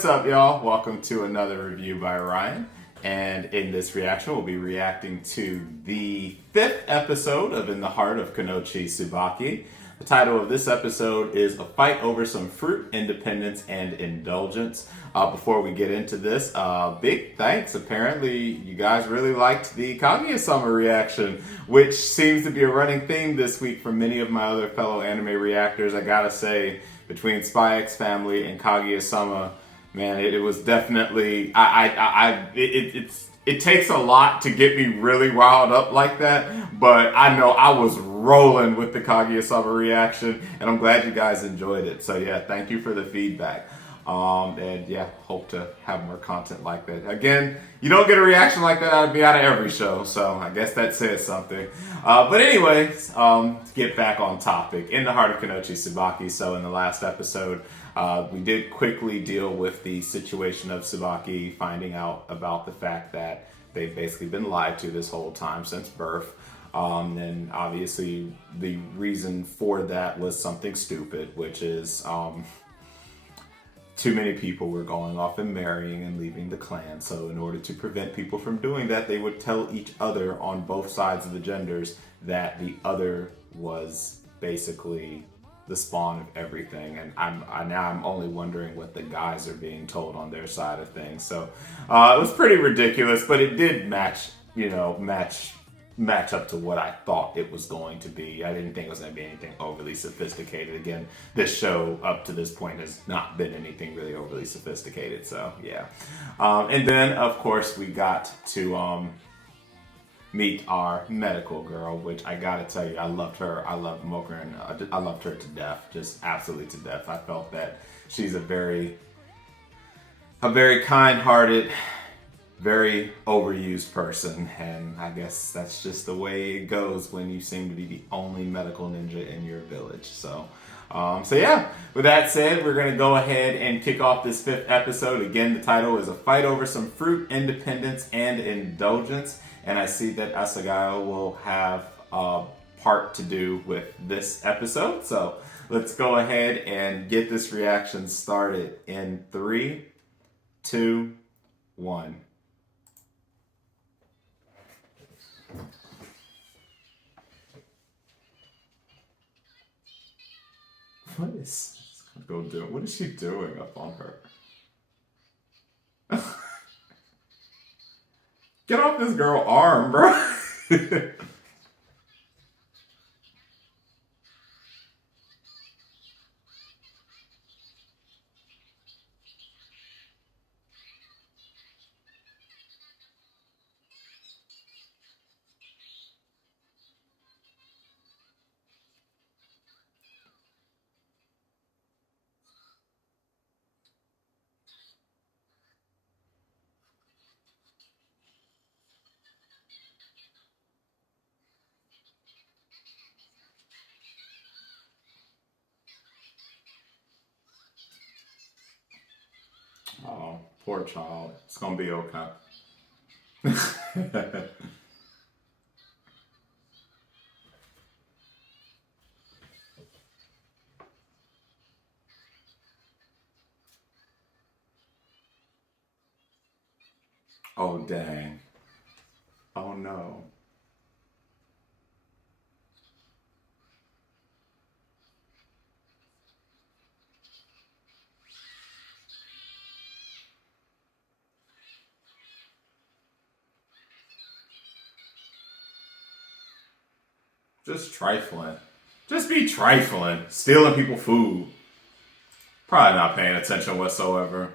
what's up, y'all? Welcome to another review by Ryan. And in this reaction, we'll be reacting to the 5th episode of In the Heart of Kunoichi Tsubaki. The title of this episode is A Fight Over Some Fruit, Independence, and Indulgence. Before we get into this, big thanks. Apparently, you guys really liked the Kaguya-sama reaction, which seems to be a running theme this week for many of my other fellow anime reactors. I gotta say, between Spy X Family and Kaguya-sama, man, it was definitely it takes a lot to get me really riled up like that, but I know I was rolling with the Kaguya-sama reaction, and I'm glad you guys enjoyed it. So yeah, thank you for the feedback. And yeah, hope to have more content like that. Again, you don't get a reaction like that out of every show, so I guess that says something. But anyways, let's get back on topic. In the Heart of Kunoichi Tsubaki. So in the last episode, we did quickly deal with the situation of Tsubaki finding out about the fact that they've basically been lied to this whole time since birth. And obviously the reason for that was something stupid, which is too many people were going off and marrying and leaving the clan. So in order to prevent people from doing that, they would tell each other on both sides of the genders that the other was basically the spawn of everything. And I'm only wondering what the guys are being told on their side of things. So it was pretty ridiculous, but it did match up to what I thought it was going to be. I didn't think it was going to be anything overly sophisticated. Again, this show up to this point has not been anything really overly sophisticated. So yeah. And then of course we got to meet our medical girl, which I gotta tell you, I loved her. I loved Mocha, and I loved her to death, just absolutely to death. I felt that she's a very kind-hearted, very overused person, and I guess that's just the way it goes when you seem to be the only medical ninja in your village. So yeah, with that said, we're going to go ahead and kick off this 5th episode. Again, the title is A Fight Over Some Fruit, Independence, and Indulgence, and I see that Asagao will have a part to do with this episode. So let's go ahead and get this reaction started in 3, 2, 1. What is go do? What is she doing up on her? Get off this girl arm, bro. Oh, poor child. It's gonna be okay. Oh, dang. Oh, no. Just trifling. Just be trifling. Stealing people food. Probably not paying attention whatsoever.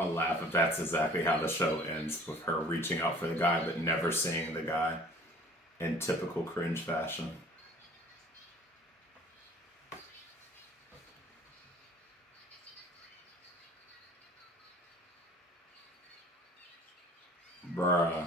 I laugh if that's exactly how the show ends, with her reaching out for the guy but never seeing the guy in typical cringe fashion. Bruh.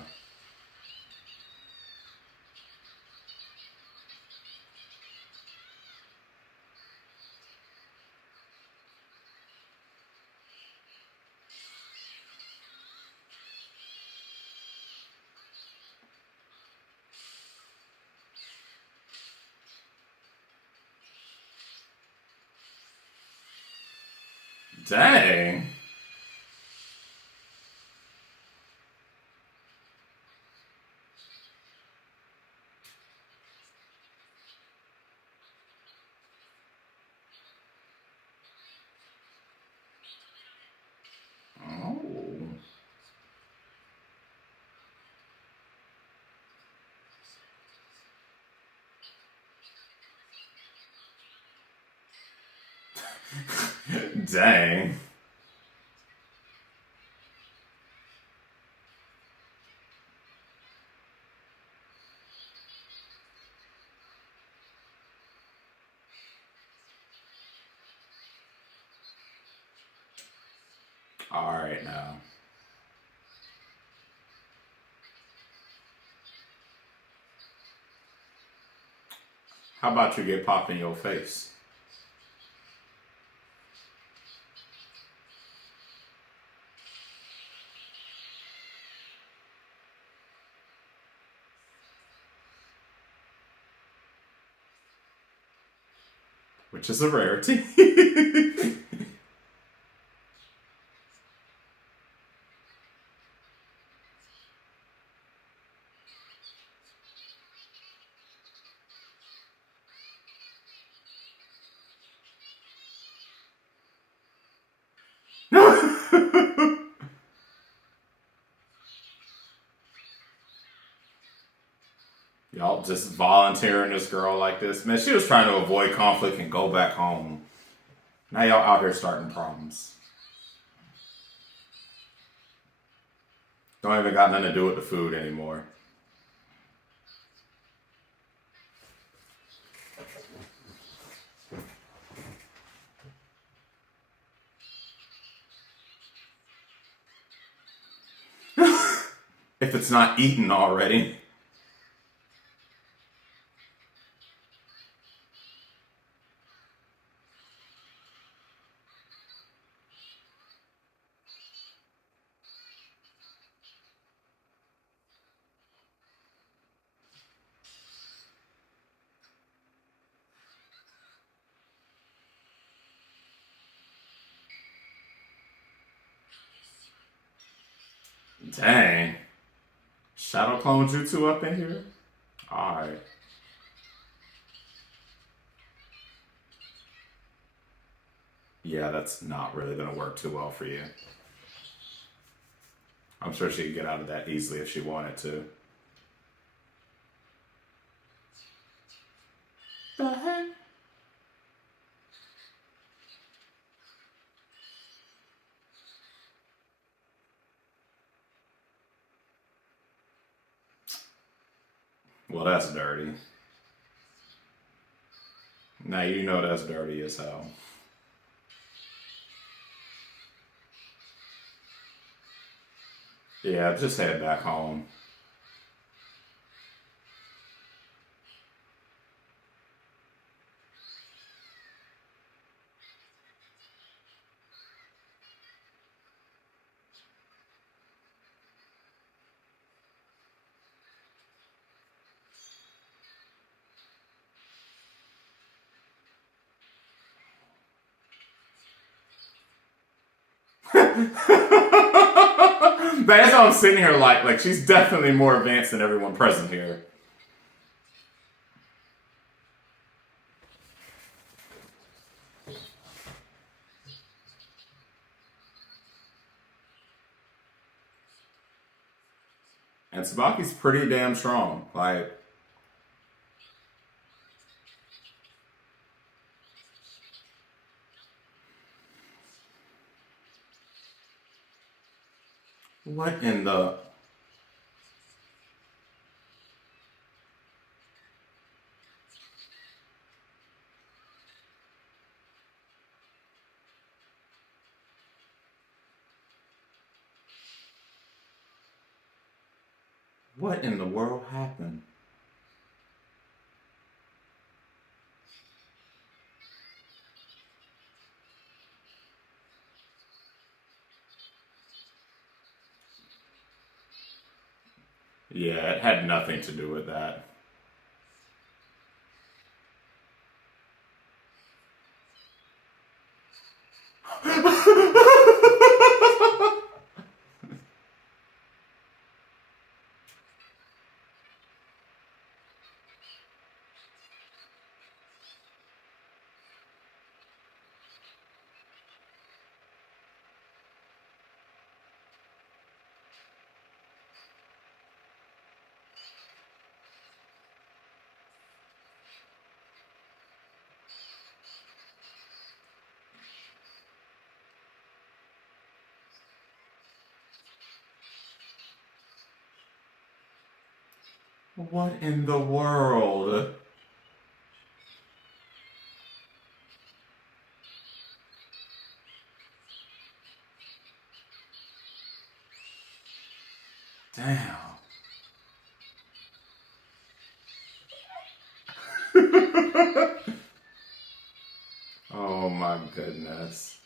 Dang. Oh. Dang. Alright now. How about you get popped in your face? Which is a rarity. Y'all just volunteering this girl like this. Man, she was trying to avoid conflict and go back home. Now y'all out here starting problems. Don't even got nothing to do with the food anymore. If it's not eaten already. Dang. Shadow clone jutsu up in here? Alright. Yeah, that's not really going to work too well for you. I'm sure she could get out of that easily if she wanted to. The heck? Well, that's dirty. Now you know that's dirty as hell. Yeah, just head back home. That's how I'm sitting here like she's definitely more advanced than everyone present here. And Tsubaki's pretty damn strong. Like, What in the what in the world happened? Yeah, it had nothing to do with that. What in the world? Damn. Oh my goodness.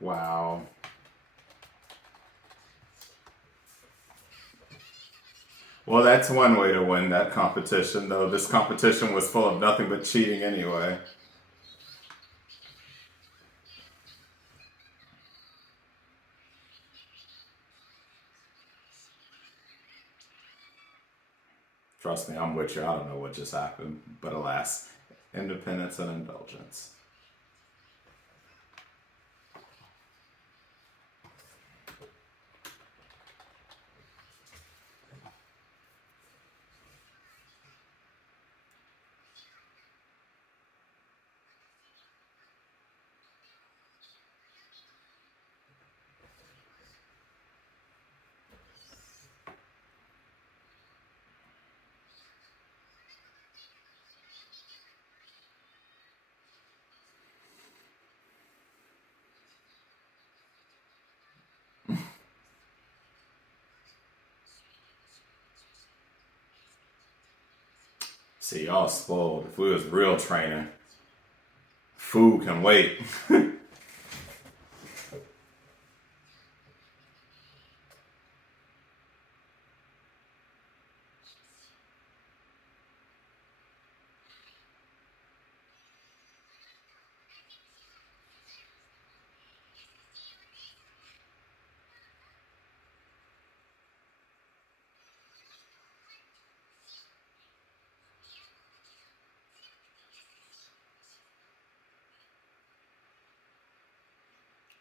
Wow. Well, that's one way to win that competition, though. This competition was full of nothing but cheating anyway. Trust me, I'm with you. I don't know what just happened. But alas, independence and indulgence. See, y'all spoiled. If we was real training, food can wait.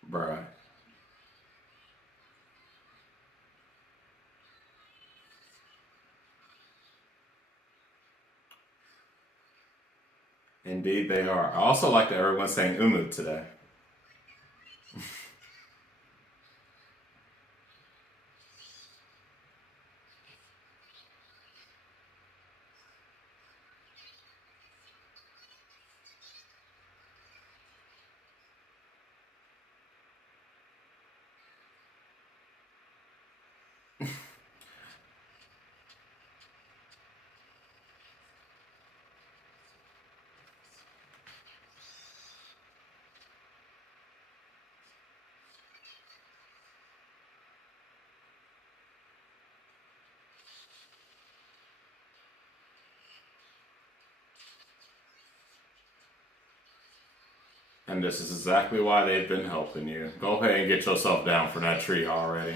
Bruh. Indeed, they are. I also like that everyone's saying Umu today. And this is exactly why they've been helping you. Go ahead and get yourself down from that tree already.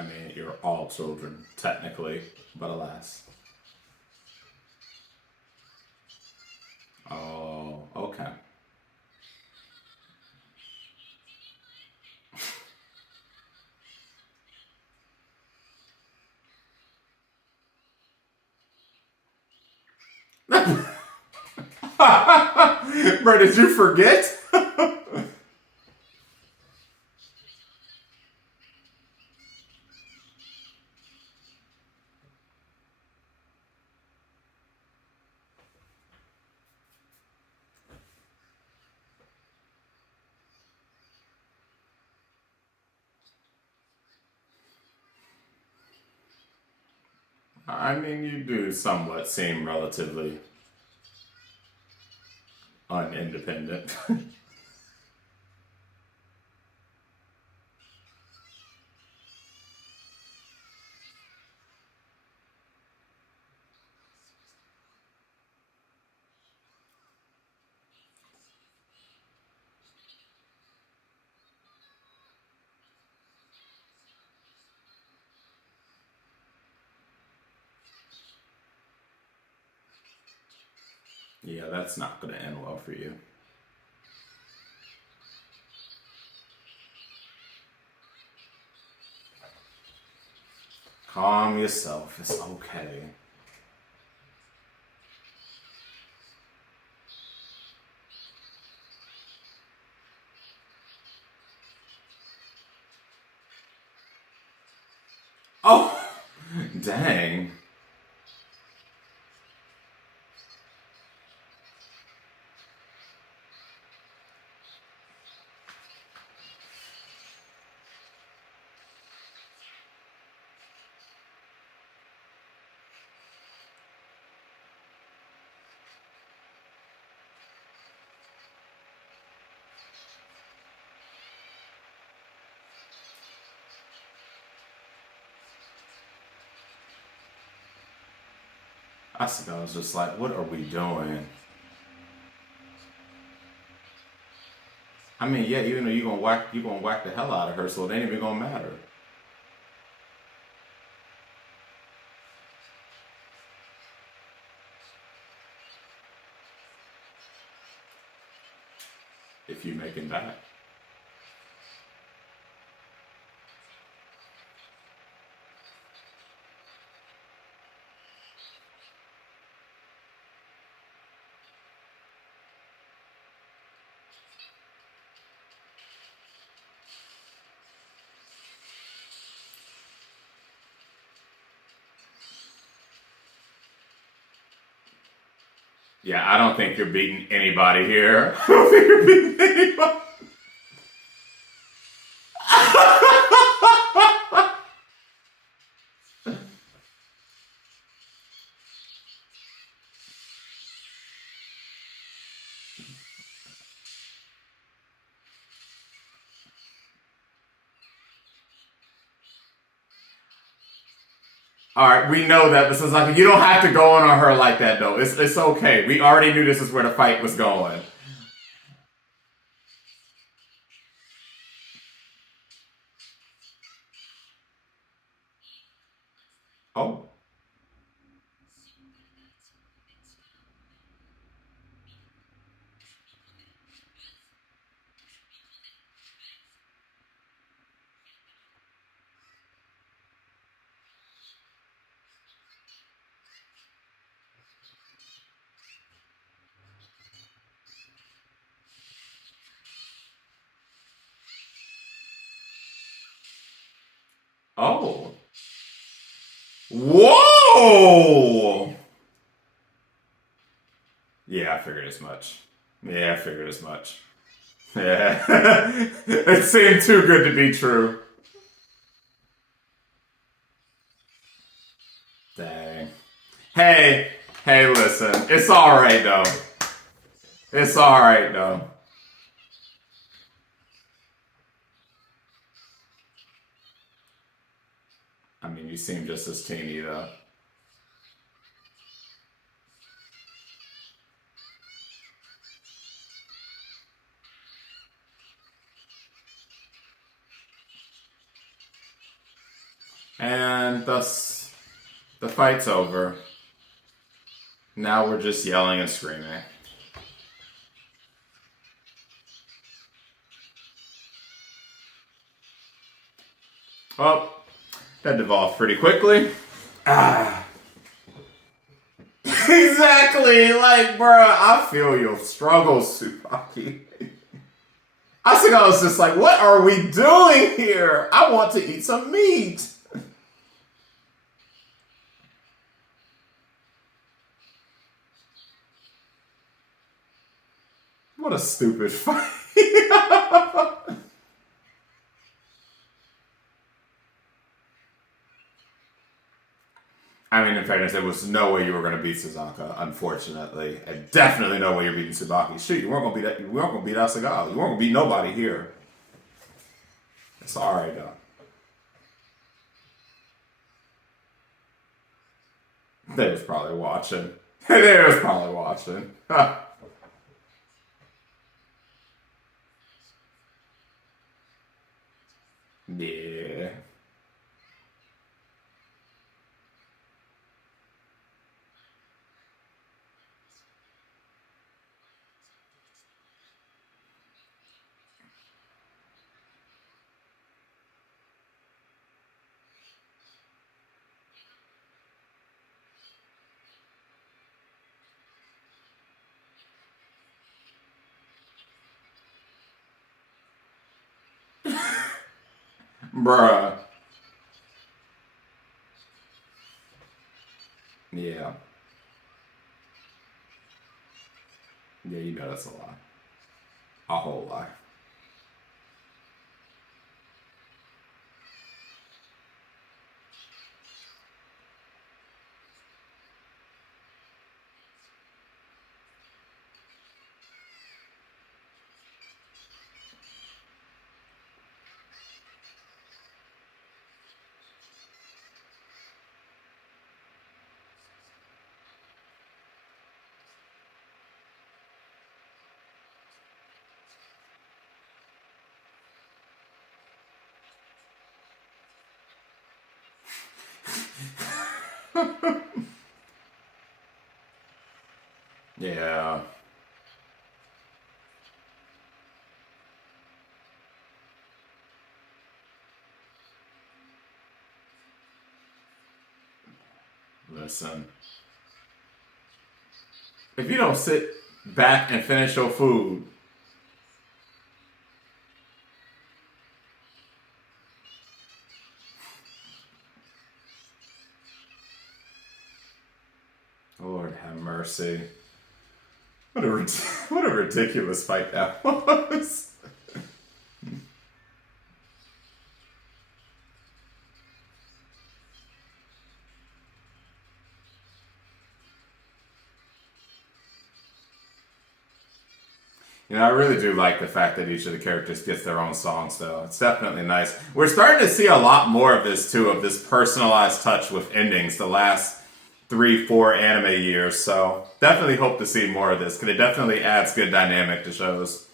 I mean, you're all children, technically, but alas. Oh, okay. Bro, did you forget? I mean, you do somewhat seem relatively unindependent. Yeah, that's not going to end well for you. Calm yourself. It's okay. Oh, dang. I was just like, what are we doing? I mean, yeah, even though you're gonna whack the hell out of her, so it ain't even gonna matter. If you making that. Yeah, I don't think you're beating anybody here. I don't think you're beating anybody. All right, we know that this is like you don't have to go on her like that though. It's okay. We already knew this is where the fight was going. Oh, oh, whoa! Yeah, I figured as much. Yeah, I figured as much. Yeah, it seemed too good to be true. Dang. Hey, hey, listen. It's all right though. It's all right though. I mean, you seem just as teeny though. And thus, the fight's over. Now we're just yelling and screaming. Well, that devolved pretty quickly. Ah. Exactly, like, bruh, I feel your struggles, Tsubaki. Asuka was just like, what are we doing here? I want to eat some meat. What a stupid fight. I mean, in fairness, there was no way you were going to beat Suzaka, unfortunately. And definitely no way you're beating Tsubaki. Shoot, you weren't going to beat that. You weren't going to beat Asuka. You weren't going to beat nobody here. Sorry, though. They was probably watching. They was probably watching. Yeah. Bruh. Yeah. Yeah, you know that's a lie. A whole lie. Yeah. Listen. If you don't sit back and finish your food, Lord have mercy. What a what a ridiculous fight that was. You know, I really do like the fact that each of the characters gets their own songs, though. It's definitely nice. We're starting to see a lot more of this, too, of this personalized touch with endings the last 3, 4 anime years. So definitely hope to see more of this, because it definitely adds good dynamic to shows.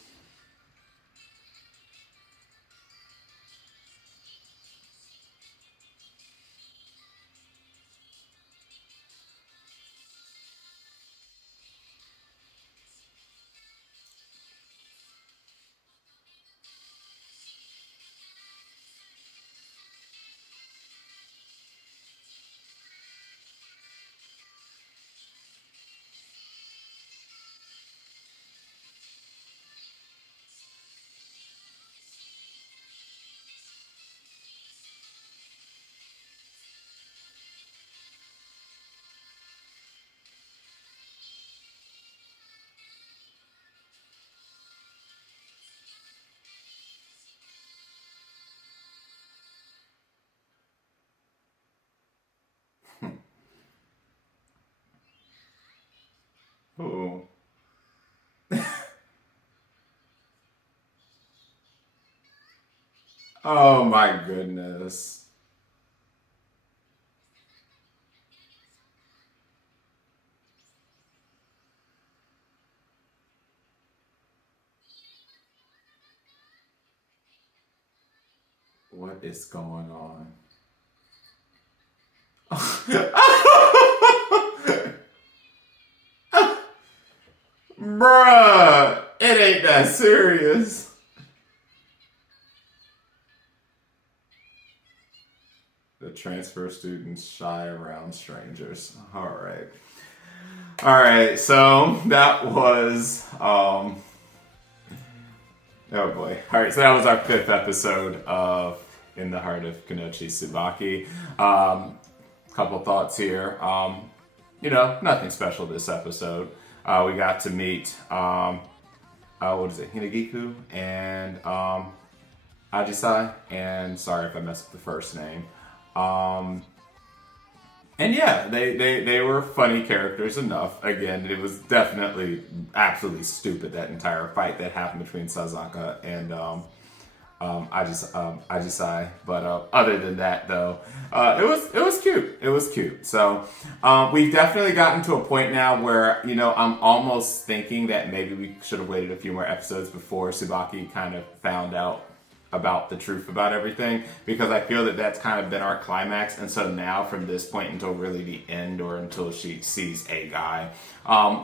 Ooh. Oh my goodness. What is going on? Bruh, it ain't that serious. The transfer students shy around strangers. All right. All right. So that was oh boy. All right. So that was our 5th episode of In the Heart of Kunoichi Tsubaki. Couple thoughts here. Nothing special this episode. We got to meet what is it, Hinagiku and Ajisai, and sorry if I messed up the first name. And yeah, they were funny characters enough. Again, it was definitely absolutely stupid, that entire fight that happened between Sazaka and Ajisai. But other than that, though, it was cute. It was cute. So we've definitely gotten to a point now where I'm almost thinking that maybe we should have waited a few more episodes before Tsubaki kind of found out about the truth about everything, because I feel that that's kind of been our climax. And so now from this point until really the end, or until she sees a guy,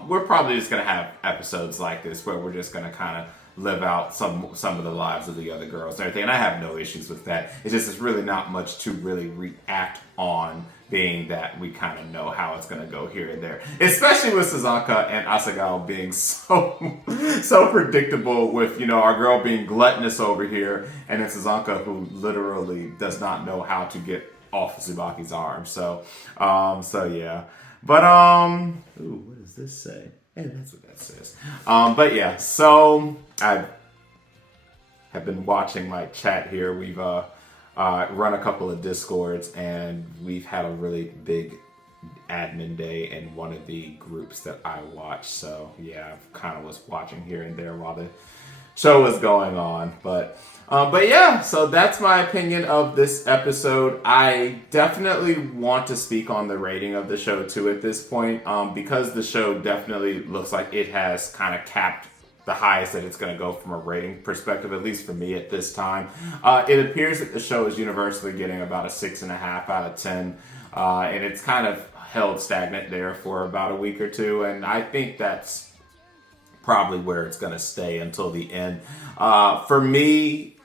we're probably just going to have episodes like this where we're just going to kind of live out some of the lives of the other girls and everything. And I have no issues with that. It's just, it's really not much to really react on, being that we kind of know how it's going to go here and there. Especially with Sazaka and Asagao being so predictable, with, our girl being gluttonous over here, and then Sazaka, who literally does not know how to get off of Tsubaki's arm. So yeah. But, ooh, what does this say? Hey, that's what that says. But yeah, so I have been watching my chat here. We've run a couple of Discords, and we've had a really big admin day in one of the groups that I watch. So yeah, I kind of was watching here and there while the show was going on. But yeah, so that's my opinion of this episode. I definitely want to speak on the rating of the show too at this point, because the show definitely looks like it has kind of capped the highest that it's going to go from a rating perspective, at least for me at this time. It appears that the show is universally getting about a 6.5 out of 10, and it's kind of held stagnant there for about a week or two, and I think that's probably where it's going to stay until the end. For me,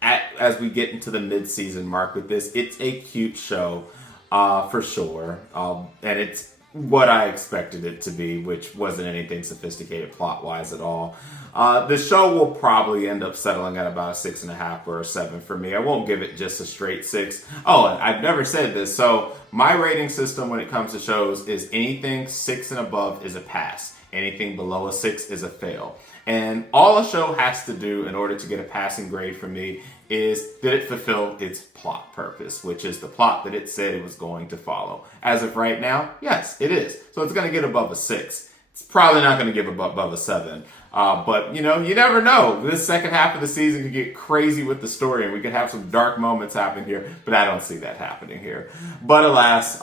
as we get into the mid-season mark with this, it's a cute show, for sure, and it's what I expected it to be, which wasn't anything sophisticated plot-wise at all. The show will probably end up settling at about a 6.5 or a 7 for me. I won't give it just a straight 6. Oh, and I've never said this, so my rating system when it comes to shows is anything 6 and above is a pass. Anything below a 6 is a fail. And all a show has to do in order to get a passing grade from me is that it fulfill its plot purpose, which is the plot that it said it was going to follow. As of right now, yes, it is. So it's going to get above a 6. It's probably not going to give above a 7. But, you never know. This second half of the season could get crazy with the story, and we could have some dark moments happen here, but I don't see that happening here. But alas,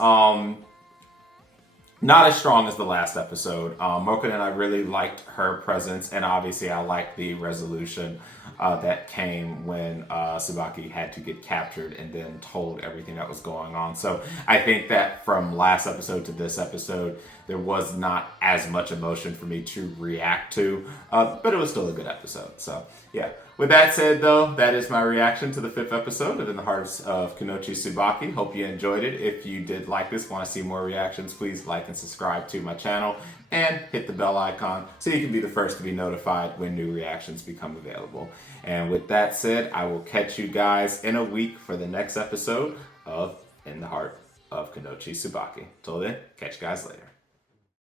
not as strong as the last episode. Moken and I really liked her presence, and obviously I liked the resolution that came when Tsubaki had to get captured and then told everything that was going on. So I think that from last episode to this episode, there was not as much emotion for me to react to, but it was still a good episode. So yeah. With that said, though, that is my reaction to the 5th episode of In the Heart of Kunoichi Tsubaki. Hope you enjoyed it. If you did like this, want to see more reactions, please like and subscribe to my channel and hit the bell icon so you can be the first to be notified when new reactions become available. And with that said, I will catch you guys in a week for the next episode of In the Heart of Kunoichi Tsubaki. Till then, catch you guys later.